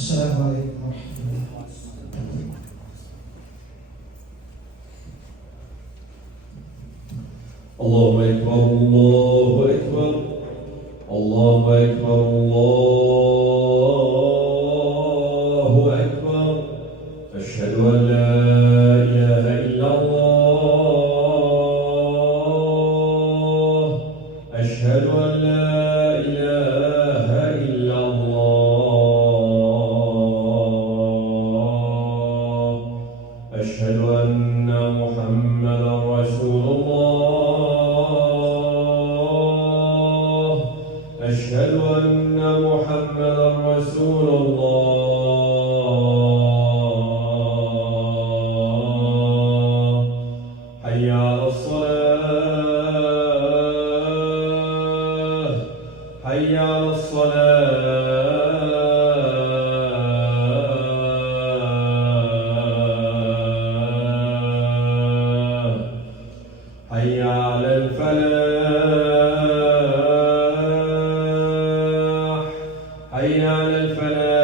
السلام عليكم ورحمة الله. الله أكبر الله أكبر الله أكبر الله أكبر أشهد أن لا إله إلا الله أشهد أن لا إله إلا الله أشهد أن محمدا رسول الله أشهد أن محمدا رسول الله حي على الصلاة حي على الصلاة حي على الفلاح حي على الفلاح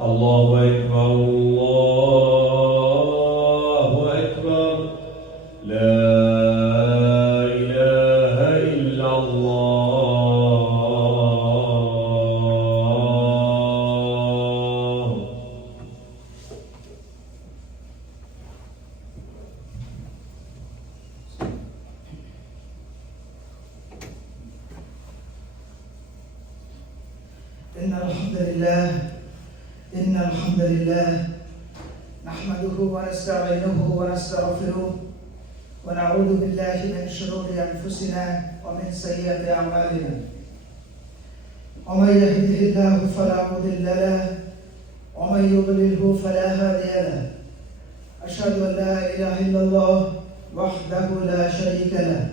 الله أكبر الله أكبر لا إله إلا الله. إن الحمد لله نحمده ونستعينه ونستغفره ونعوذ بالله من شرور أنفسنا ومن سيئات أعمالنا ومن يهده الله فلا مضل له ومن يضلله فلا هادي له أشهد أن لا إله إلا الله وحده لا شريك له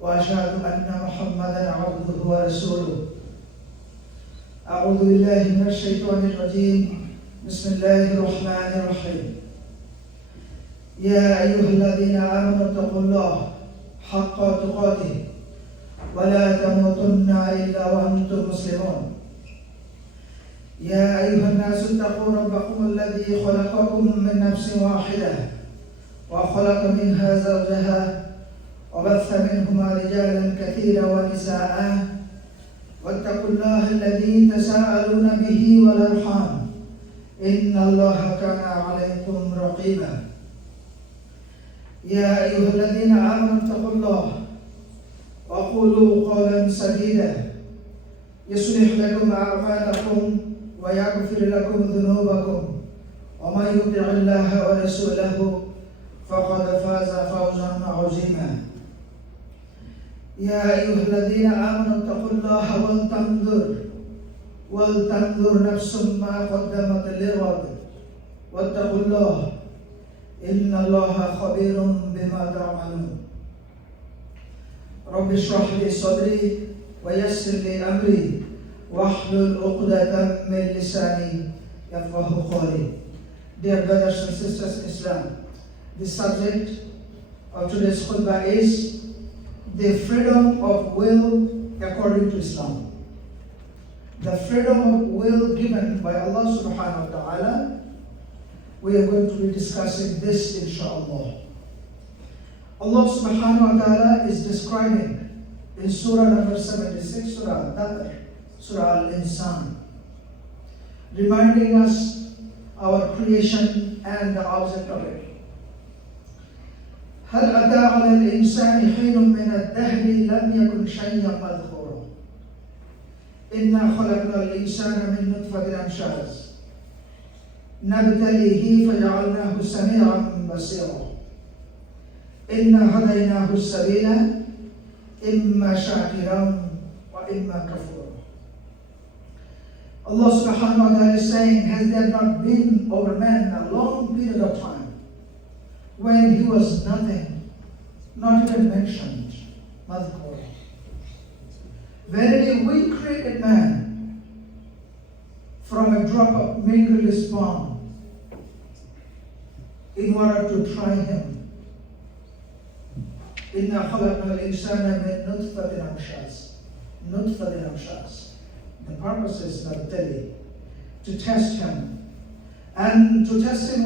وأشهد أن محمدا عبده ورسوله. أعوذ بالله من الشيطان الرجيم. بسم الله الرحمن الرحيم. يا أيها الذين آمنوا اتقوا الله حق تقاته ولا تموتن إلا وأنتم مسلمون. يا أيها الناس اتقوا ربكم الذي خلقكم من نفس واحدة وخلق منها زوجها وبث منهما رجالا كثيرا ونساء واتقوا الله الذي تساءلون به والأرحام إن الله كان عليكم رقيبا. يا أيها الذين آمنوا اتقوا الله وقولوا قولا سديدا يصلح لكم أعمالكم ويغفر لكم ذنوبكم ومن يطع الله ورسوله فقد فاز فوزا عظيما. يا أيها الذين آمنوا اتقوا الله ولتنظر نفس ما قدمت لغد واتقوا الله إن الله خبير بما تعملون. رب اشرح لي صدري ويسر لي أمري واحلل عقدة من لساني يفقهوا قولي. Dear brothers and sisters in Islam, the subject of today's khutbah is the freedom of will according to Islam. The freedom of will given by Allah subhanahu wa ta'ala. We are going to be discussing this inshallah. Allah subhanahu wa ta'ala is describing in surah number 76, surah Al-Qadr, surah Al-Insan, reminding us our creation and the object of it. هل أتى على الإنسان حين من الدهر لم يكن شيئا مذكورا إنا خلقنا الإنسان من نطفة أمشاج نبتليه فجعلناه سميعا بصيرا إنا هديناه السبيل إما شاكرا وإما كفورا. Allah subhanahu wa ta'ala is saying, has there not been over man a long period of time when he was nothing, not even mentioned, madhkur. Verily we created man from a drop of mingled sperm in order to try him. إِنَّا خَلَقْنَا الْإِنسَانَ مِنْ نُطْفَةٍ أَمْشَاجٍ. The purpose is not daily to test him. And to test him,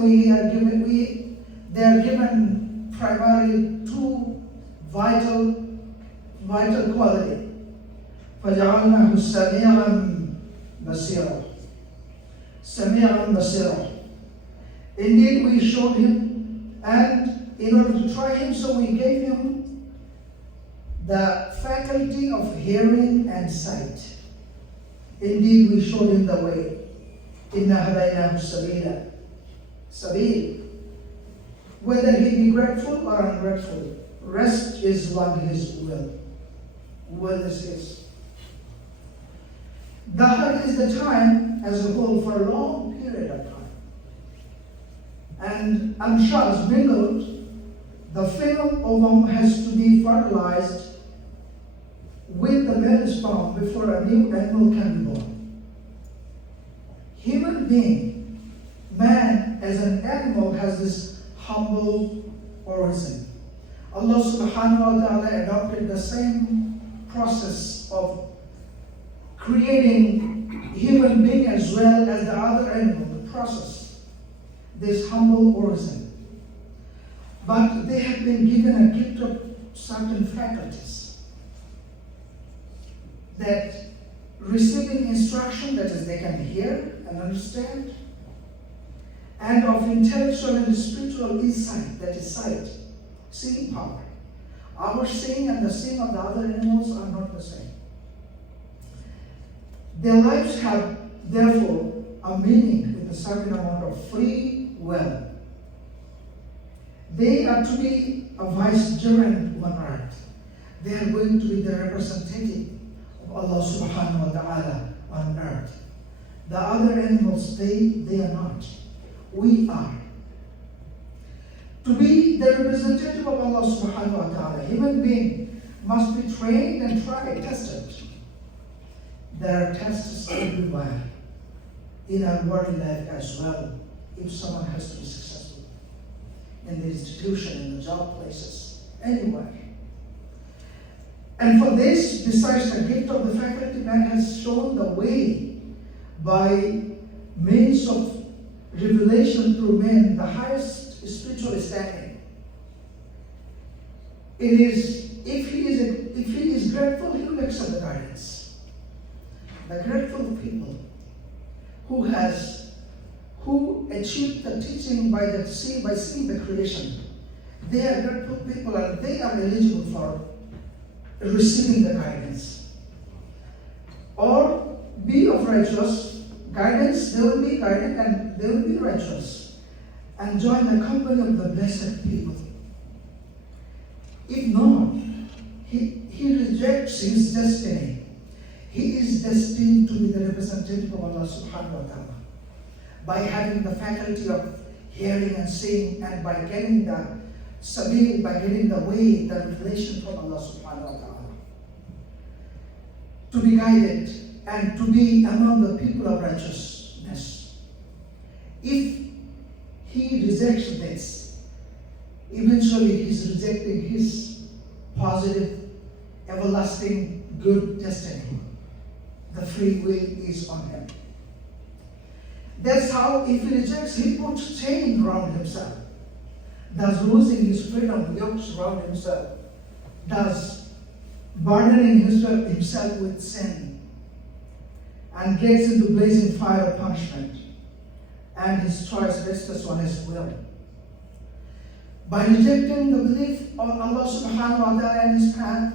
they are given primarily two vital quality. فَجَعَلْنَاهُ سَمِيعًا بَصِيرًا. Indeed, we showed him, and in order to try him, so we gave him the faculty of hearing and sight. Indeed, we showed him the way. إِنَّا هَدَيْنَاهُ السَّبِيلَ. Whether he be grateful or ungrateful, rest is on his will. Will is his. Dahar is the time as a whole for a long period of time. And Amshaz mingled, the female ovum has to be fertilized with the male sperm before a new animal can be born. Human being, man as an animal, has this humble origin. Allah subhanahu wa ta'ala adopted the same process of creating human being as well as the other animal, the process, this humble origin. But they have been given a gift of certain faculties that receiving instruction, that is, they can hear and understand, and of intellectual and spiritual insight, that is sight, seeing power. Our seeing and the seeing of the other animals are not the same. Their lives have, therefore, a meaning with a certain amount of free will. They are to be a vicegerent on earth. They are going to be the representative of Allah subhanahu wa ta'ala on earth. The other animals, they are not. We are. To be the representative of Allah subhanahu wa ta'ala, human being must be trained and tried, tested. There are tests everywhere in our worldly life as well, if someone has to be successful in the institution, in the job places, anywhere. And for this, besides the gift of the faculty, man has shown the way by means of revelation through men, the highest spiritual standing. It is, if he is grateful, he will accept the guidance. The grateful people who achieved the teaching by seeing the creation, they are grateful people and they are eligible for receiving the guidance. Or be of righteous guidance, they will be guided and they will be righteous and join the company of the blessed people. If not, he rejects his destiny. He is destined to be the representative of Allah subhanahu wa ta'ala by having the faculty of hearing and seeing, and by getting the sabil, by getting the way, the revelation from Allah subhanahu wa ta'ala, to be guided and to be among the people of righteousness. If he rejects this, eventually he's rejecting his positive, everlasting, good destiny. The free will is on him. That's how, if he rejects, he puts chain around himself, thus losing his freedom, yokes around himself, thus burdening himself with sin, and gets into blazing fire of punishment, and his choice rests on his will. By rejecting the belief on Allah subhanahu wa ta'ala and his path,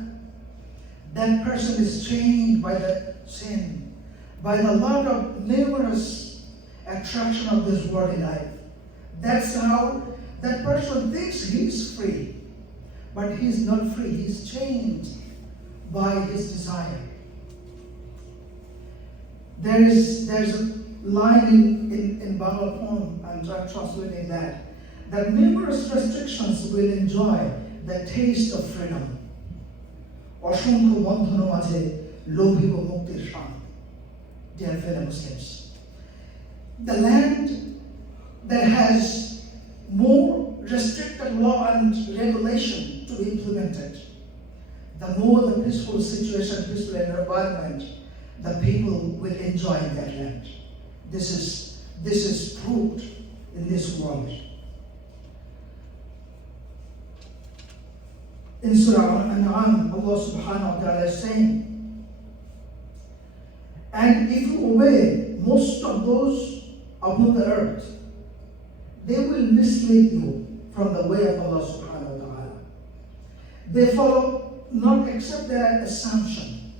that person is chained by the sin, by the lot of numerous attraction of this worldly life. That's how that person thinks he's free, but he's not free. He's chained by his desire. There's a line in Bangla poem, I'm translating that numerous restrictions will enjoy the taste of freedom. অসংখ্য বন্ধন মাঝে লোভিব মুক্তির শান. Dear fellow Muslims, the land that has more restricted law and regulation to be implemented, the more the peaceful situation, peaceful environment, the people will enjoy in that land. This is proved in this world. In Surah Al-An'am, Allah subhanahu wa ta'ala is saying, and if you obey most of those upon the earth, they will mislead you from the way of Allah subhanahu wa ta'ala. They follow not except their assumption,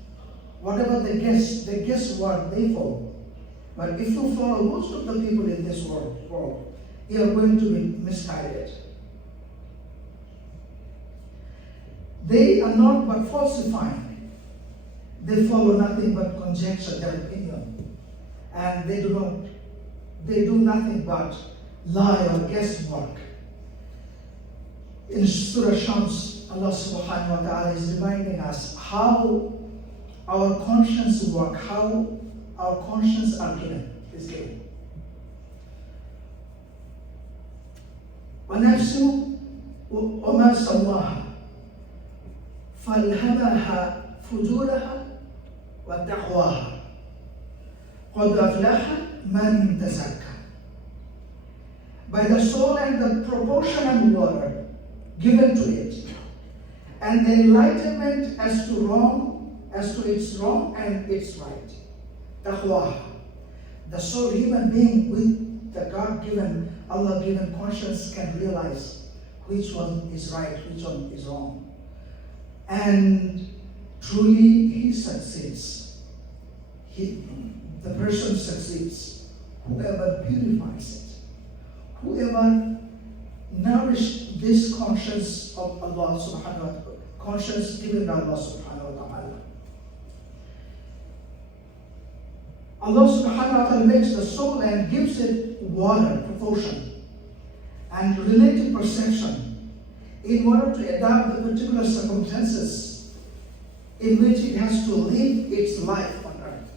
whatever they guess what they follow. But if you follow most of the people in this world, you are going to be misguided. They are not but falsifying. They follow nothing but conjecture, their opinion. And they do nothing but lie or guesswork. In Surah Shams, Allah subhanahu wa ta'ala is reminding us how our conscience work, how our conscience is given. وَنَفْسُ وَمَا سَوَّاهَا فَأَلْهَمَهَا فُجُورَهَا وَتَقْوَاهَا قَدْ أَفْلَحَ مَنْ تَزَكَّى. By the soul and the proportion and order given to it, and the enlightenment as to its wrong and its right. Taqwa. The soul, human being with the God-given, Allah-given conscience can realize which one is right, which one is wrong. And truly he succeeds. The person succeeds. Whoever purifies it. Whoever nourishes this conscience of Allah subhanahu wa ta'ala, conscience given by Allah subhanahu wa ta'ala. Allah subhanahu wa ta'ala makes the soul and gives it water, proportion, and relative perception in order to adapt the particular circumstances in which it has to live its life on earth.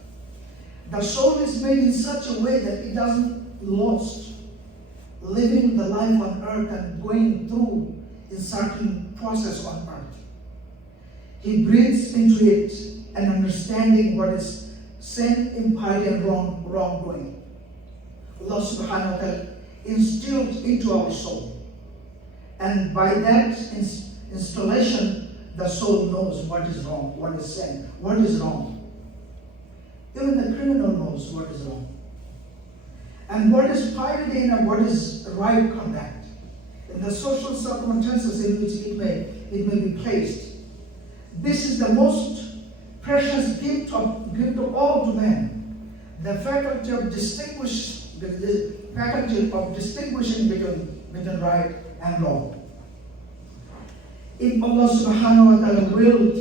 The soul is made in such a way that it doesn't lost living the life on earth and going through a certain process on earth. He breathes into it an understanding what is sin, impiety, and wrongdoing. Allah subhanahu wa ta'ala instilled into our soul. And by that installation, the soul knows what is wrong, what is sin, what is wrong. Even the criminal knows what is wrong. And what is piety and what is right conduct. In the social circumstances in which it may be placed. This is the most precious gift of all to man. The faculty of distinguishing between right and wrong. If Allah subhanahu wa ta'ala willed,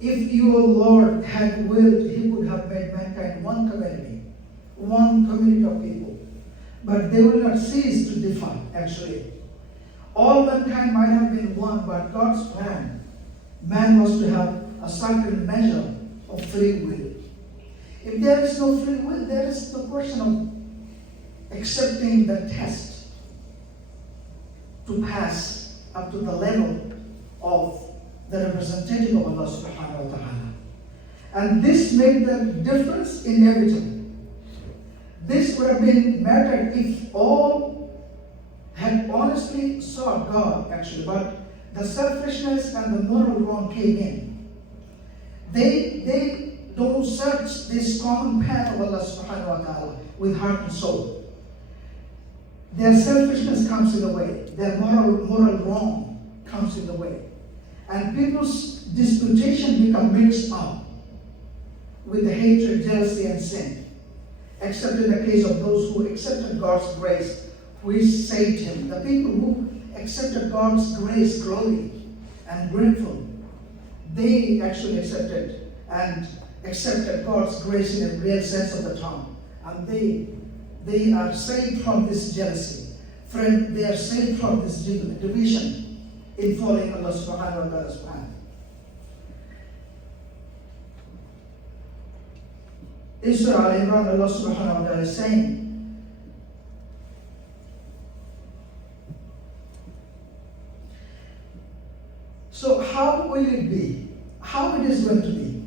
if your Lord had willed, He would have made mankind one community of people. But they will not cease to differ, actually. All mankind might have been one, but God's plan, man was to have a certain measure of free will. If there is no free will, there is the question of accepting the test to pass up to the level of the representative of Allah subhanahu wa ta'ala. And this made the difference inevitable. This would have been mattered if all had honestly sought God, actually, but the selfishness and the moral wrong came in. They don't search this common path of Allah subhanahu wa ta'ala with heart and soul. Their selfishness comes in the way. Their moral wrong comes in the way. And people's disputation become mixed up with the hatred, jealousy, and sin. Except in the case of those who accepted God's grace, which saved him. The people who accepted God's grace, glory, and grateful, they actually accepted God's grace in a real sense of the term. And they are saved from this jealousy. They are saved from this division in following Allah subhanahu wa ta'ala's plan. In Surah Al-Imran, Allah subhanahu wa ta'ala is saying, So how will it be? How it is going to be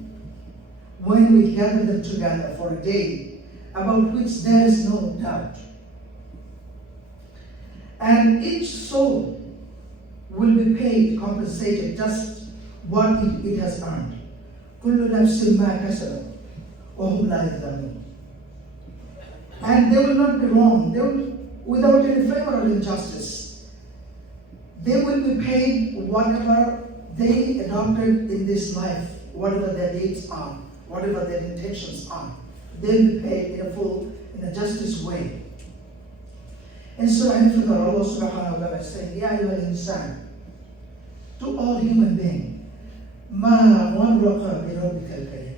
when we gather them together for a day about which there is no doubt? And each soul will be paid, compensated, just what it has earned. كل نفس ما كسبت وهم لا يظلمون. And they will not be wrong. They will, without any favor or injustice. They will be paid whatever they adopted in this life, whatever their deeds are, whatever their intentions are. They will be paid in a full, in a justice way. In Surah Al-Furqan, Allah subhanahu wa ta'ala is saying, Ya ayyuhal insan, to all human beings, ma gharraka bi rabbikal karim.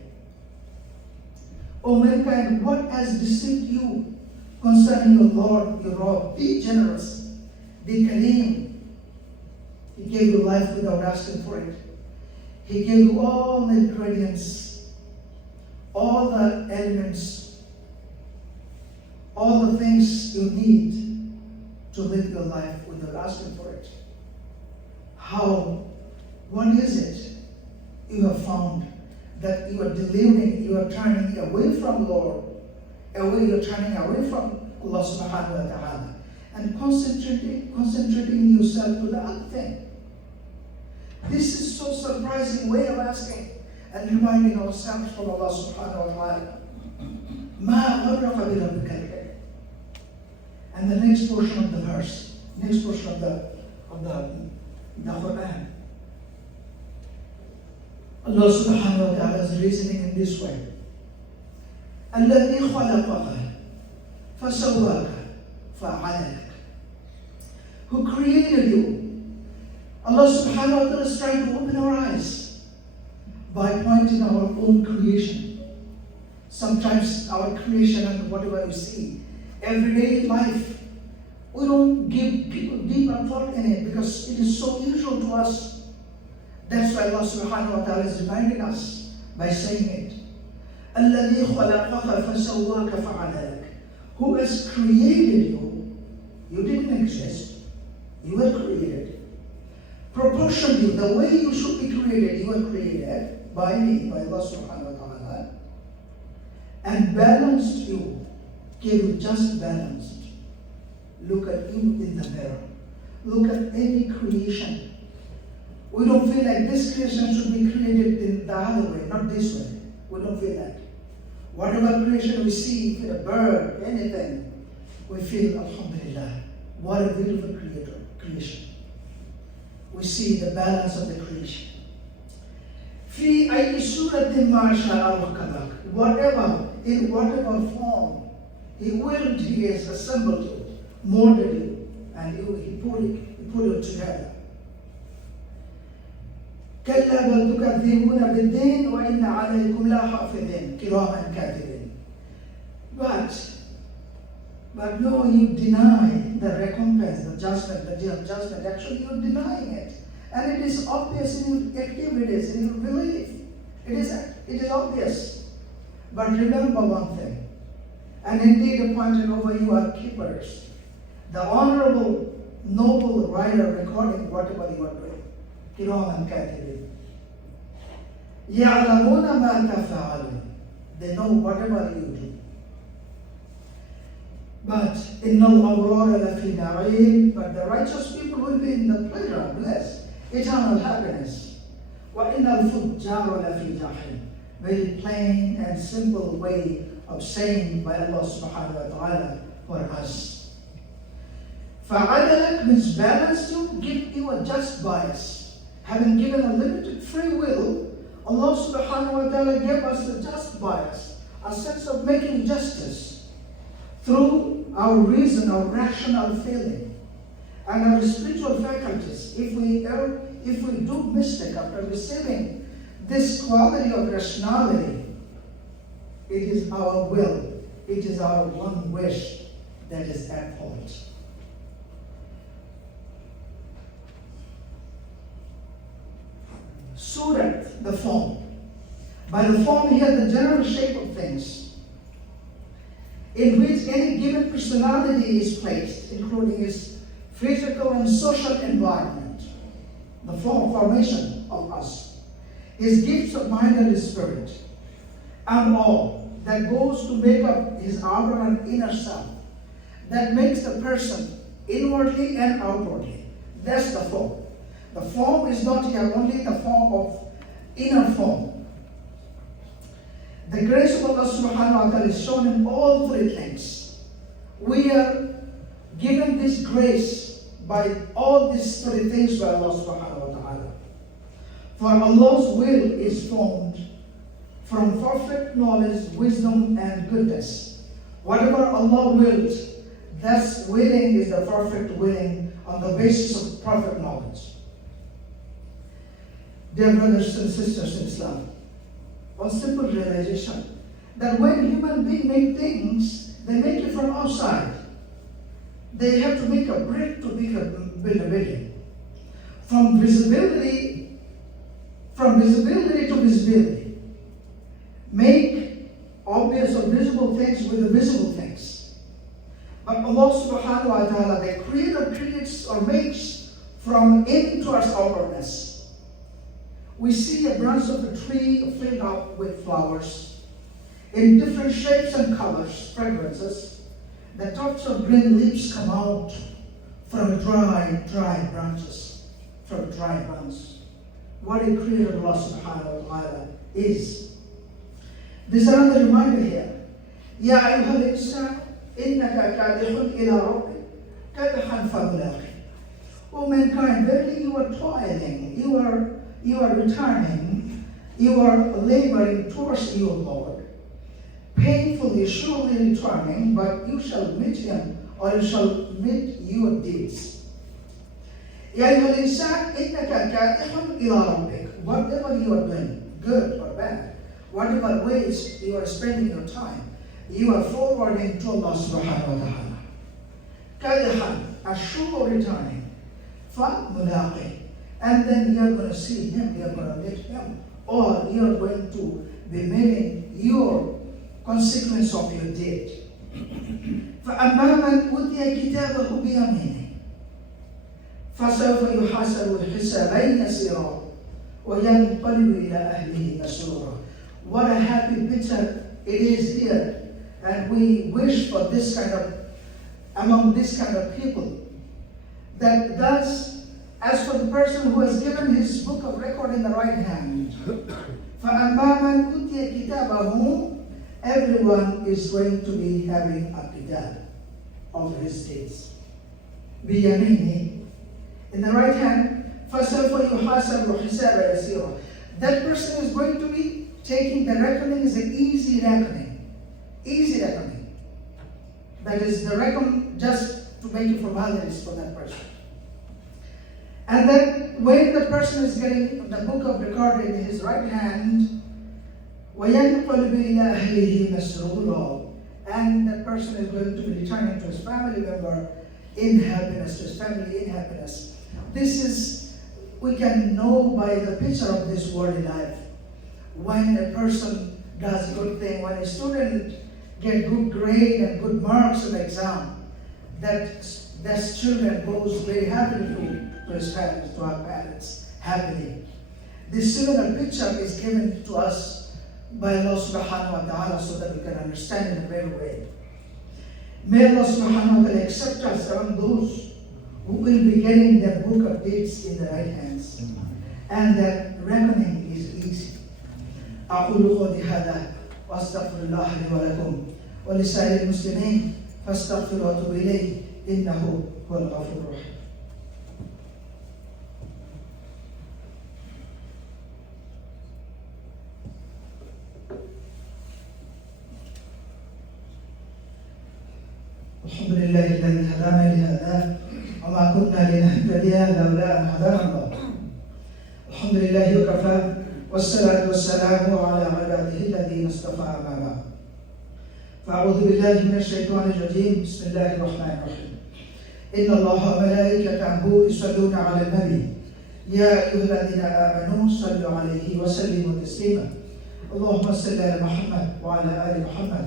O mankind, what has deceived you concerning your Lord, your Lord? Be generous, be kareem. He gave you life without asking for it. He gave you all the ingredients, all the elements, all the things you need to live your life without asking for it. How? What is it you have found that you are delivering, you are turning away from Lord, you're turning away from Allah subhanahu wa ta'ala and concentrating yourself to the other thing? This is so surprising way of asking and reminding ourselves from Allah subhanahu wa ta'ala. Ma gharraka bi rabbikal karim. And the next portion of the verse, next portion of the Quran, Allah subhanahu wa ta'ala is reasoning in this way. الذي خلقك فسواك فعدلك. Who created you? Allah subhanahu wa ta'ala is trying to open our eyes by pointing our own creation. Sometimes our creation and whatever we see, everyday life, we don't give people deeper thought in it because it is so usual to us. That's why Allah subhanahu wa ta'ala is reminding us by saying it. الَّذِي خَلَقَكَ فَسَوَّاكَ فَعَدَلَكَ. Who has created you? You didn't exist. You were created. Proportioned you, the way you should be created, you were created by me, by Allah subhanahu wa ta'ala. And balanced you, gave you just balanced. Look at you in the mirror. Look at any creation. We don't feel like this creation should be created in the other way, not this way. We don't feel that. Whatever creation we see, a bird, anything, we feel, Alhamdulillah, what a beautiful creation. We see the balance of the creation. في أي سورة ما شاء ركبك. Whatever, in whatever form, He willed, He has assembled you, molded you, and He put it together. كلا بل تكذبون بالدين وإن عليكم لحافظين كراما كاتبين. But no, you deny the recompense, the judgment, the day of judgment. Actually, you're denying it. And it is obvious in your activities, in your belief. It is obvious. But remember one thing. And indeed appointed over you are keepers. The honorable, noble writer recording whatever you are doing. Kiraman katibin. يَعْلَمُونَ مَا تَفْعَلُونَ. They know whatever you do. But إِنَّ الْأَبْرَارَ لَفِي نَعِيمٍ. But the righteous people will be in the playground, blessed, eternal happiness. وَإِنَّ الْفُجَّارَ لَفِي جَحِيمٍ. Very plain and simple way of saying by Allah subhanahu wa ta'ala for us. فَعَدَلَكْ means balance you, give you a just bias. Having given a limited free will, Allah subhanahu wa ta'ala gave us a just bias, a sense of making justice through our reason, our rational feeling, and our spiritual faculties. If we do mistake after receiving this quality of rationality, it is our will, it is our one wish that is at fault. Surat, the form. By the form here, the general shape of things, in which any given personality is placed, including its physical and social environment. the formation of us, his gifts of mind and spirit, and all that goes to make up his outer and inner self, that makes the person inwardly and outwardly. That's the form. The form is not here only the form of inner form. The grace of Allah subhanahu wa ta'ala is shown in all three things. We are given this grace by all these three things by Allah subhanahu wa ta'ala. For Allah's will is formed from perfect knowledge, wisdom, and goodness. Whatever Allah wills, that's willing is the perfect willing on the basis of perfect knowledge. Dear brothers and sisters in Islam, one simple realization that when human beings make things, they make it from outside. They have to make a brick to build a building. From visibility to visibility. Make obvious or visible things with the visible things. But Allah subhanahu wa ta'ala, the Creator creates or makes from in towards outwardness. We see a branch of a tree filled up with flowers in different shapes and colors, fragrances. The tops of green leaves come out from dry branches, from dry branches. What a creator Allah subhanahu wa ta'ala is. There's another reminder here. Ya ayyuhal insan, innaka kadihun ila rabbik, kadahan famulaqi. O mankind, verily you are toiling, you are returning, you are laboring towards your Lord, painfully, surely returning, but you shall meet him, or you shall meet your deeds. Ya ayyuhal insan, innaka kadihun ila rabbik. Whatever you are doing, good or bad, whatever ways you are spending your time, you are forwarding to Allah subhanahu wa ta'ala. Kadahan, a sure returning, famulaqi. And then you're going to see him, you're going to meet him, or you're going to be meeting your consequence of your deed. فَأَمَّا مَنْ أُوتِيَ كِتَابَهُ بِيَمِينِهِ فَسَوْفَ يُحَاسَبُ حِسَابًا يَسِيرًا وَيَنْقَلِبُ إِلَى أَهْلِهِ مَسْرُورًا. What a happy picture it is here, and we wish for this kind of, among this kind of people, that thus, as for the person who has given his book of record in the right hand, فَأَمَّا مَنْ أُوتِيَ كِتَابَهُ, everyone is going to be having a kitab of his deeds. بِيَمِينِهِ, in the right hand, فَسَوْفَ يُحَاسَبُ حِسَابًا يَسِيرًا. That person is going to be taking the reckoning is an easy reckoning. Easy reckoning. That is the reckon just to make it formalities for that person. And then when the person is getting the book of record in his right hand, وَيَنْقَلِبُ إِلَى أَهْلِهِ مَسْرُورًا, and that person is going to be returning to his family member in happiness, to his family in happiness. This is, we can know by the picture of this worldly life. When a person does good thing, when a student get good grade and good marks in the exam, that student goes very happily to his parents, to our parents, happily. This similar picture is given to us by Allah subhanahu wa ta'ala so that we can understand in a better way. May Allah subhanahu wa ta'ala accept us among those who will be getting their book of deeds in the right hands. And that reckoning is easy. أقول قولي هذا وأستغفر الله لي ولكم ولسائر المسلمين فاستغفروا وأتوبوا إليه إنه هو الغفور الرحيم. الحمد لله الذي هدانا لهذا وما كنا لنهتدي لولا أن هدانا الله. الحمد لله وكفى والصلاة والسلام على عباده الذين اصطفى أما بعد. فأعوذ بالله من الشيطان الرجيم. بسم الله الرحمن الرحيم. إن الله وملائكته يصلون على النبي يا أيها الذين آمنوا صلوا عليه وسلموا تسليما. اللهم صل على محمد وعلى آل محمد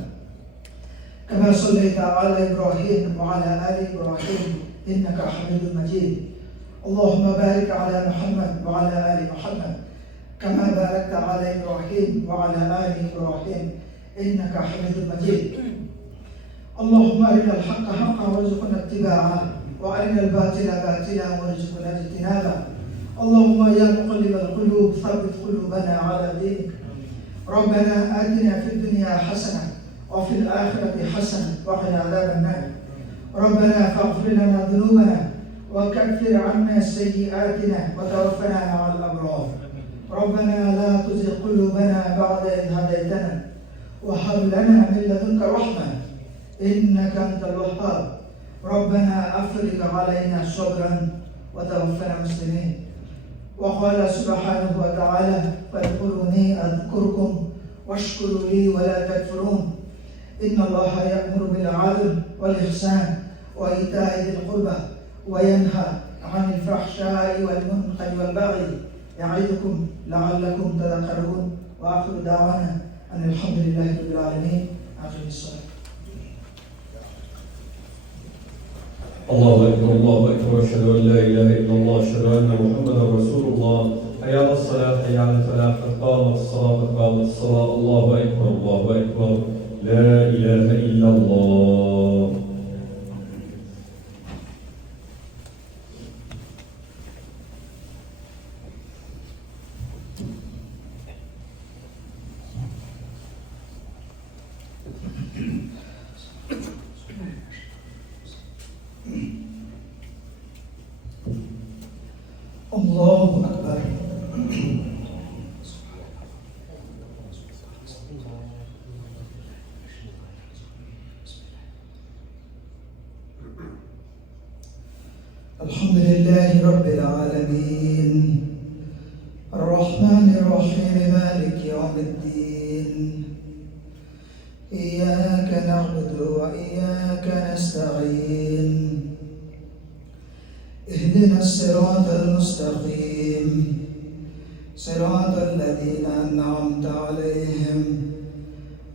كما صليت على إبراهيم وعلى آل إبراهيم إنك حميد مجيد. اللهم بارك على محمد وعلى آل محمد كما باركت على إبراهيم وعلى آل إبراهيم إنك حميد مجيد. اللهم أرنا الحق حقا وارزقنا اتباعه وأرنا الباطل باطلا وارزقنا اجتنابه. اللهم يا مقلب القلوب ثبت قلوبنا على دينك. ربنا آتنا في الدنيا حسنة وفي الآخرة حسنة وقنا عذاب النار. ربنا فاغفر لنا ذنوبنا وكفر عنا سيئاتنا وتوفنا مع الأبرار. ربنا لا تزغ قلوبنا بعد إذ هديتنا وهب لنا من لدنك رحمة إنك أنت الوهاب. ربنا أفرغ علينا صبرا وتوفنا مسلمين. وقال سبحانه وتعالى فاذكروني أذكركم واشكروا لي ولا تكفرون. إن الله يأمر بالعدل والإحسان وإيتاء ذي القربى وينهى عن الفحشاء والمنكر والبغي يعظكم لعلكم تذكرون. وآخر دعوانا أن الحمد لله رب العالمين. آخر الصلاة. الله أكبر الله أكبر أشهد أن لا إله إلا الله أشهد أن محمدا رسول الله. حي على الصلاة حي على الفلاح قد قامت الصلاة قد قامت الصلاة. الله أكبر الله أكبر لا إله إلا الله. الله أكبر. الحمد لله رب العالمين الرحمن الرحيم مالك يوم الدين. إياك نعبد وإياك نستعين. اهدنا الصراط المستقيم صراط الذين أنعمت عليهم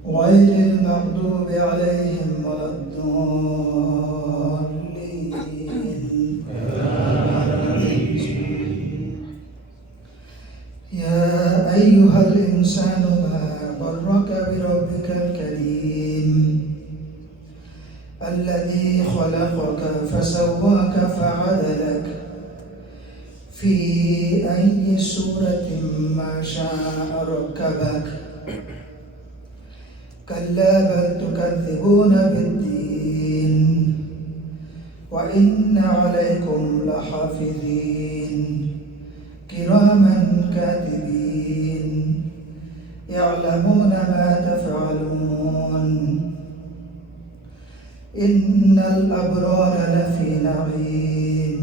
غير المغضوب عليهم ولا الضالين. يا أيها الإنسان ما غرك بربك الكريم الذي خلقك فسواك فعدلك في أي سورة ما شاء ركبك. كلا بل تكذبون بالدين وإن عليكم لحافظين كراما كاتبين يعلمون ما تفعلون. إن الأبرار لفي نعيم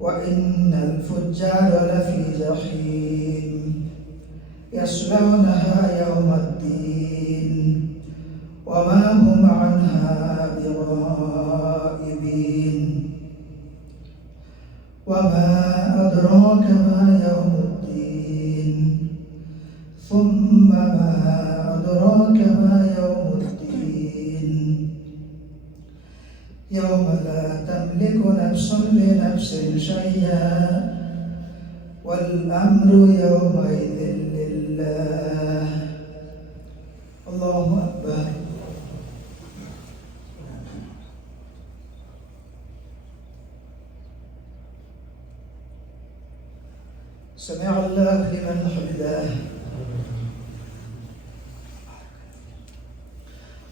وإن الفجار لفي جحيم يصلونها يوم الدين وما هم عنها بغائبين. وما أدراك ما يوم الدين ثم ما أدراك ما يوم الدين. يوم لا تملك نفس لنفس شيئا والأمر يومئذ لله. الله أكبر. سمع الله لمن حمده.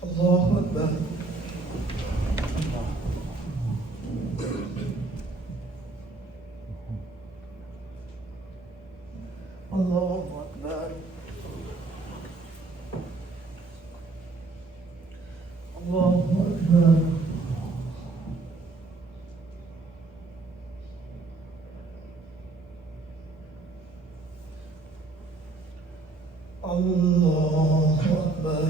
الله أكبر. الله أكبر. الله أكبر. الله أكبر.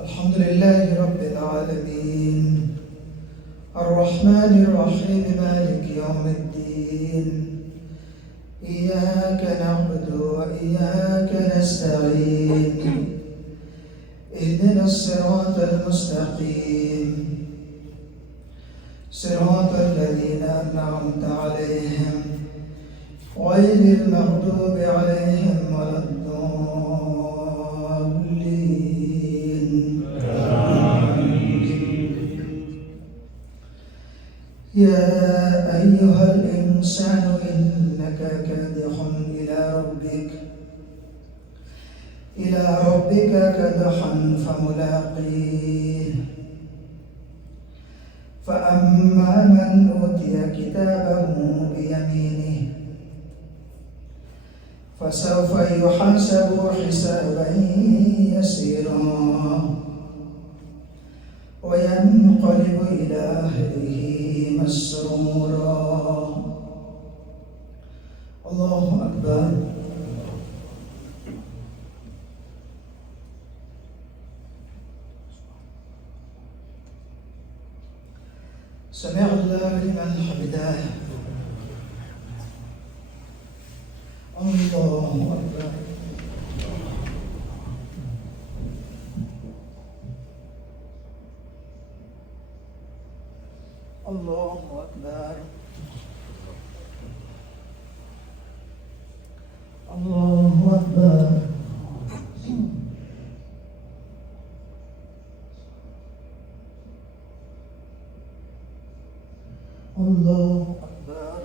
الحمد لله رب العالمين الرحمن الرحيم مالك يوم الدين. إياك نعبد وإياك نستعين. اهدنا الصراط المستقيم صراط الذين أنعمت عليهم غير المغضوب عليهم ولا الضالين. يا أيها الإنسان إنك كادح إلى ربك كدحا فملاقيه. فأما من أوتي كتابه بيمينه فسوف يحاسب حسابا يسيرا وينقلب إلى أهله مسرورا. الله أكبر. سمع الله لمن حمده. الله أكبر. الله أكبر. الله أكبر. الله أكبر.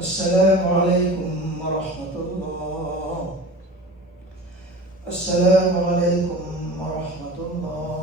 السلام عليكم ورحمة الله. السلام عليكم ورحمة الله.